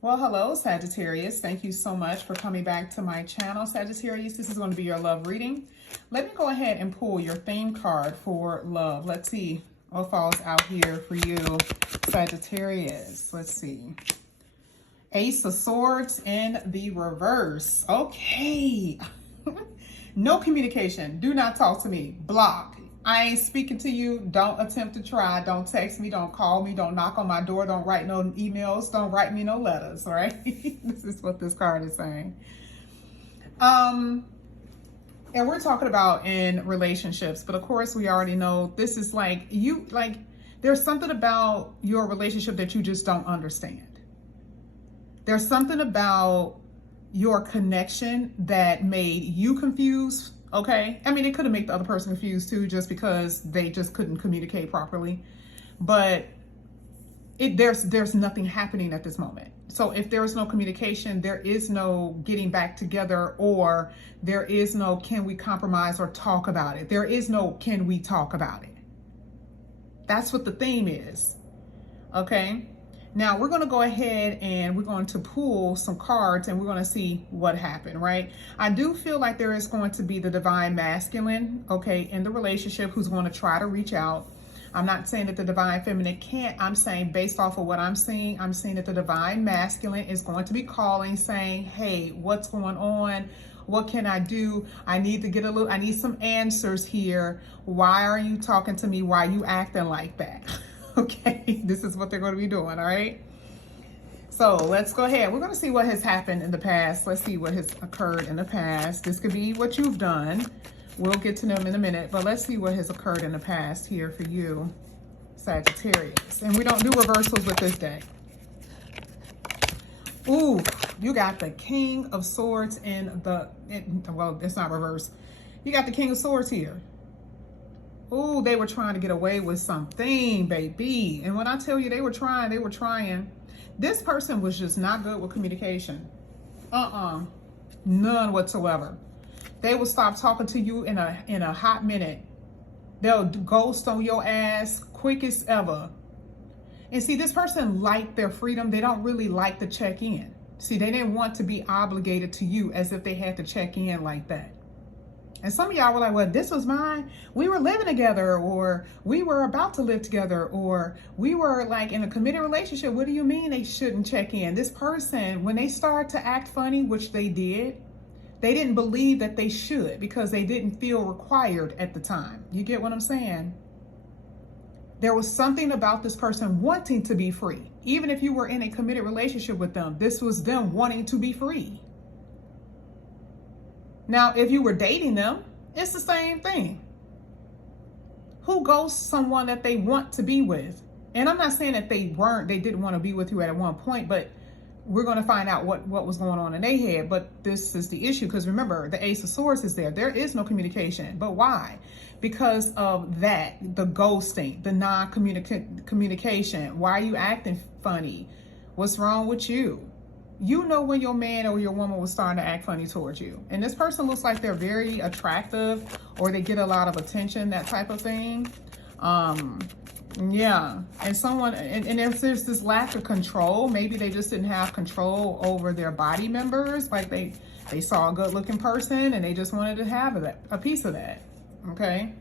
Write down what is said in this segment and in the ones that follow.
Well, hello, Sagittarius. Thank you so much for coming back to my channel, Sagittarius. This is going to be your love reading. Let me go ahead and pull your theme card for love. Let's see what falls out here for you, Sagittarius. Let's see. Ace of Swords in the reverse. Okay. No communication. Do not talk to me. Block. I ain't speaking to you. Don't attempt to try. Don't text me. Don't call me. Don't knock on my door. Don't write no emails. Don't write me no letters. All right. This is what this card is saying. And we're talking about in relationships, but of course we already know this is there's something about your relationship that you just don't understand. There's something about your connection that made you confused. Okay. I mean, it could have made the other person confused too, just because they just couldn't communicate properly, but there's nothing happening at this moment. So if there is no communication, there is no getting back together, or there is no, can we compromise or talk about it? There is no, can we talk about it? That's what the theme is. Okay. Now we're going to go ahead and we're going to pull some cards and we're going to see what happened, right? I do feel like there is going to be the divine masculine, okay, in the relationship who's going to try to reach out. I'm not saying that the divine feminine can't. I'm saying based off of what I'm seeing that the divine masculine is going to be calling, saying, hey, what's going on? What can I do? I need some answers here. Why are you talking to me? Why are you acting like that? Okay, this is what they're going to be doing, all right? So let's go ahead. We're going to see what has happened in the past. Let's see what has occurred in the past. This could be what you've done. We'll get to them in a minute, but let's see what has occurred in the past here for you, Sagittarius. And we don't do reversals with this deck. Ooh, you got the King of Swords well, it's not reverse. You got the King of Swords here. Oh, they were trying to get away with something, baby. And when I tell you they were trying. This person was just not good with communication. None whatsoever. They will stop talking to you in a hot minute. They'll ghost on your ass quick as ever. And see, this person liked their freedom. They don't really like to check in. See, they didn't want to be obligated to you as if they had to check in like that. And some of y'all were like, well, this was mine. We were living together, or we were about to live together, or we were like in a committed relationship. What do you mean they shouldn't check in? This person, when they started to act funny, which they did, they didn't believe that they should because they didn't feel required at the time. You get what I'm saying? There was something about this person wanting to be free. Even if you were in a committed relationship with them, this was them wanting to be free. Now, if you were dating them, it's the same thing. Who ghosts someone that they want to be with? And I'm not saying that they didn't want to be with you at one point, but we're going to find out what was going on in their head. But this is the issue, because remember, the Ace of Swords is there. There is no communication. But why? Because of that, the ghosting, the non-communication. Why are you acting funny? What's wrong with you? You know when your man or your woman was starting to act funny towards you. And this person looks like they're very attractive, or they get a lot of attention, that type of thing. Yeah. And if there's this lack of control, maybe they just didn't have control over their body members. Like they saw a good looking person and they just wanted to have a piece of that. Okay.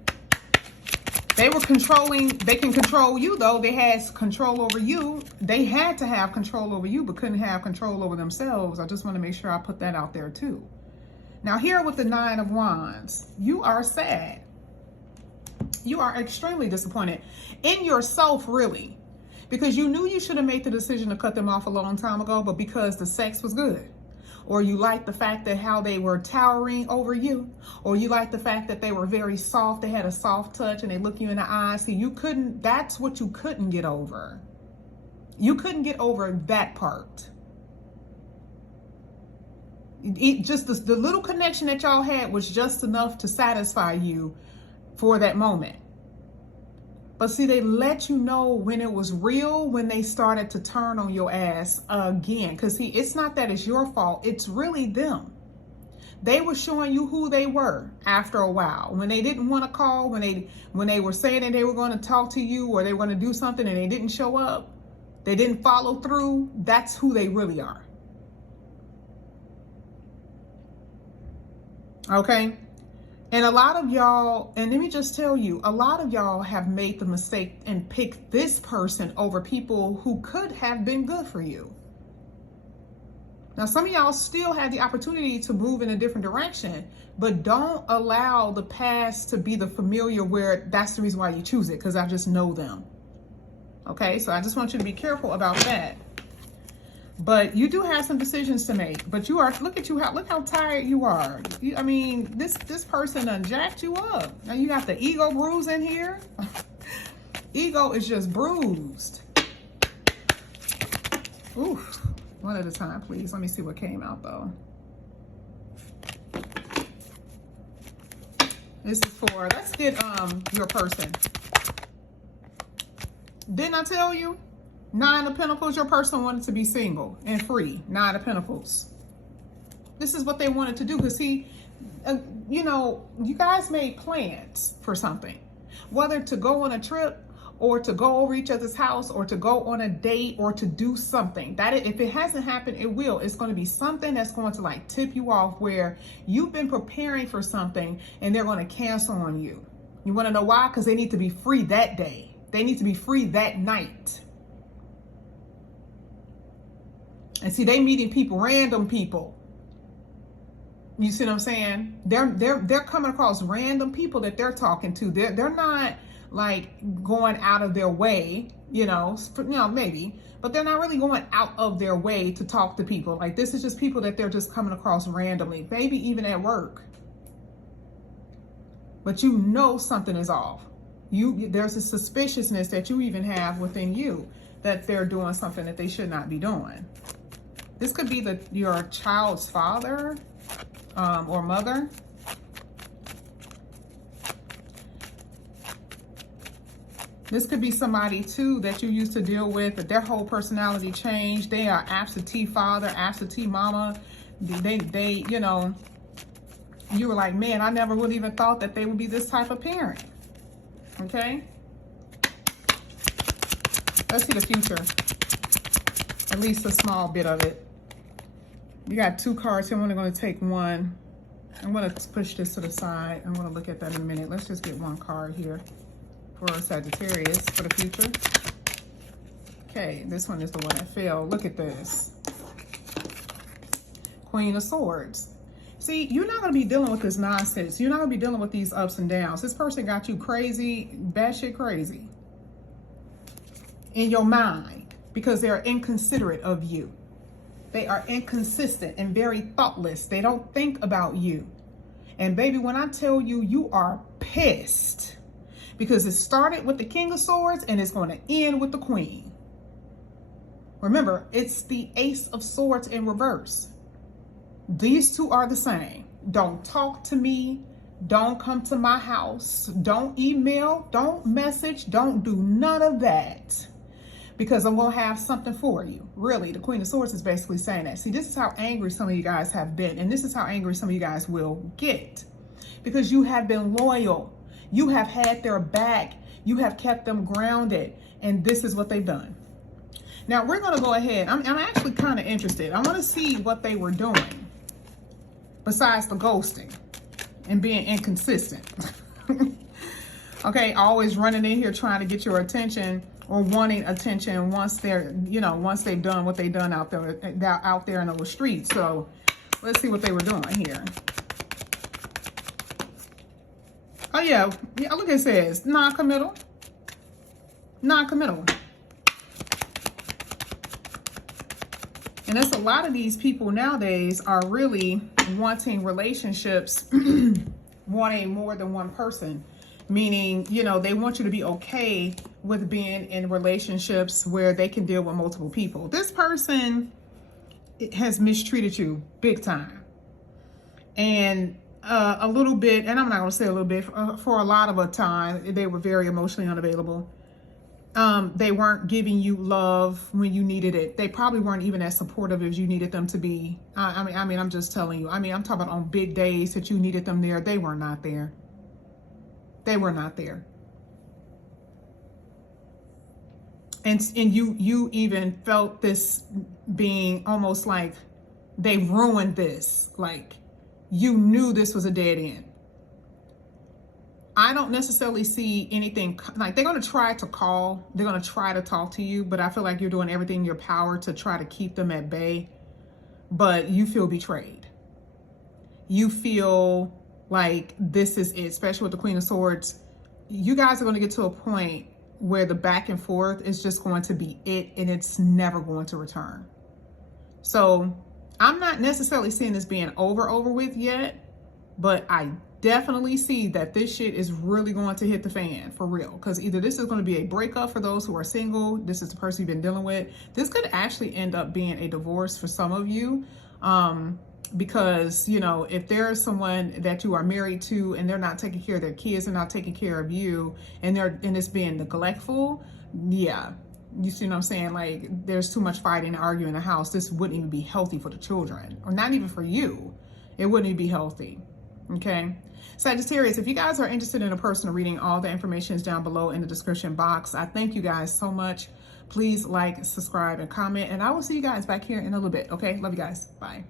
They can control you though. They had control over you. They had to have control over you, but couldn't have control over themselves. I just want to make sure I put that out there too. Now here with the Nine of Wands, you are sad. You are extremely disappointed in yourself, really, because you knew you should have made the decision to cut them off a long time ago, but because the sex was good, or you liked the fact that how they were towering over you, or you liked the fact that they were very soft, they had a soft touch, and they look you in the eyes. See, that's what you couldn't get over. You couldn't get over that part. Just the little connection that y'all had was just enough to satisfy you for that moment. But see, they let you know when it was real, when they started to turn on your ass again. Because see, it's not that it's your fault. It's really them. They were showing you who they were after a while. When they didn't want to call, when they were saying that they were going to talk to you or they were going to do something and they didn't show up, they didn't follow through, that's who they really are. Okay? And a lot of y'all, and let me just tell you, a lot of y'all have made the mistake and picked this person over people who could have been good for you. Now, some of y'all still had the opportunity to move in a different direction, but don't allow the past to be the familiar where that's the reason why you choose it, because I just know them. Okay, so I just want you to be careful about that. But you do have some decisions to make. But you are, look how tired you are. I mean, this person done jacked you up. Now you got the ego bruise in here. Ego is just bruised. Oof. One at a time, please. Let me see what came out, though. This is for, let's get your person. Didn't I tell you? Nine of Pentacles, your person wanted to be single and free. Nine of Pentacles. This is what they wanted to do. Because see, you know, you guys made plans for something. Whether to go on a trip, or to go over each other's house, or to go on a date, or to do something. That if it hasn't happened, it will. It's going to be something that's going to like tip you off where you've been preparing for something and they're going to cancel on you. You want to know why? Because they need to be free that day. They need to be free that night. And see, they meeting people, random people. You see what I'm saying? They're coming across random people that they're talking to. They're not like going out of their way, you know, maybe, but they're not really going out of their way to talk to people. Like, this is just people that they're just coming across randomly, maybe even at work. But you know something is off. There's a suspiciousness that you even have within you that they're doing something that they should not be doing. This could be your child's father or mother. This could be somebody too that you used to deal with, that their whole personality changed. They are absentee father, absentee mama. They, you know, you were like, man, I never would even thought that they would be this type of parent. Okay. Let's see the future. At least a small bit of it. You got two cards here. I'm only going to take one. I'm going to push this to the side. I'm going to look at that in a minute. Let's just get one card here for Sagittarius for the future. Okay, this one is the one that fell. Look at this. Queen of Swords. See, you're not going to be dealing with this nonsense. You're not going to be dealing with these ups and downs. This person got you crazy, batshit crazy in your mind because they're inconsiderate of you. They are inconsistent and very thoughtless. They don't think about you. And baby, when I tell you, you are pissed. Because it started with the King of Swords and it's going to end with the Queen. Remember, it's the Ace of Swords in reverse. These two are the same. Don't talk to me. Don't come to my house. Don't email. Don't message. Don't do none of that. Because I'm going to have something for you. Really, the Queen of Swords is basically saying that. See, this is how angry some of you guys have been. And this is how angry some of you guys will get. Because you have been loyal. You have had their back. You have kept them grounded. And this is what they've done. Now, we're going to go ahead. I'm actually kind of interested. I want to see what they were doing. Besides the ghosting and being inconsistent. Okay, always running in here trying to get your attention or wanting attention once they're, you know, once they've done what they've done out there in the streets. So let's see what they were doing here. Oh yeah, look, it says non-committal. Non-committal. And that's a lot of these people nowadays are really wanting relationships, wanting more than one person. Meaning, you know, they want you to be okay with being in relationships where they can deal with multiple people. This person has mistreated you big time. And a little bit, and I'm not going to say a little bit, for a lot of a time, they were very emotionally unavailable. They weren't giving you love when you needed it. They probably weren't even as supportive as you needed them to be. I mean, I'm just telling you. I mean, I'm talking about on big days that you needed them there. They were not there. They were not there. And you even felt this being almost like they ruined this. Like you knew this was a dead end. I don't necessarily see anything like they're going to try to call. They're going to try to talk to you, but I feel like you're doing everything in your power to try to keep them at bay. But you feel betrayed. You feel like this is it, especially with the Queen of Swords. You guys are going to get to a point where the back and forth is just going to be it, and it's never going to return. So I'm not necessarily seeing this being over with yet, but I definitely see that this shit is really going to hit the fan for real. Because either this is going to be a breakup for those who are single. This is the person you've been dealing with. This could actually end up being a divorce for some of you. Because, you know, if there's someone that you are married to and they're not taking care of their kids and not taking care of you, and it's being neglectful, yeah. You see what I'm saying? Like, there's too much fighting and arguing in the house. This wouldn't even be healthy for the children, or not even for you. It wouldn't even be healthy. Okay. Sagittarius, if you guys are interested in a personal reading, all the information is down below in the description box. I thank you guys so much. Please like, subscribe, and comment, and I will see you guys back here in a little bit. Okay. Love you guys. Bye.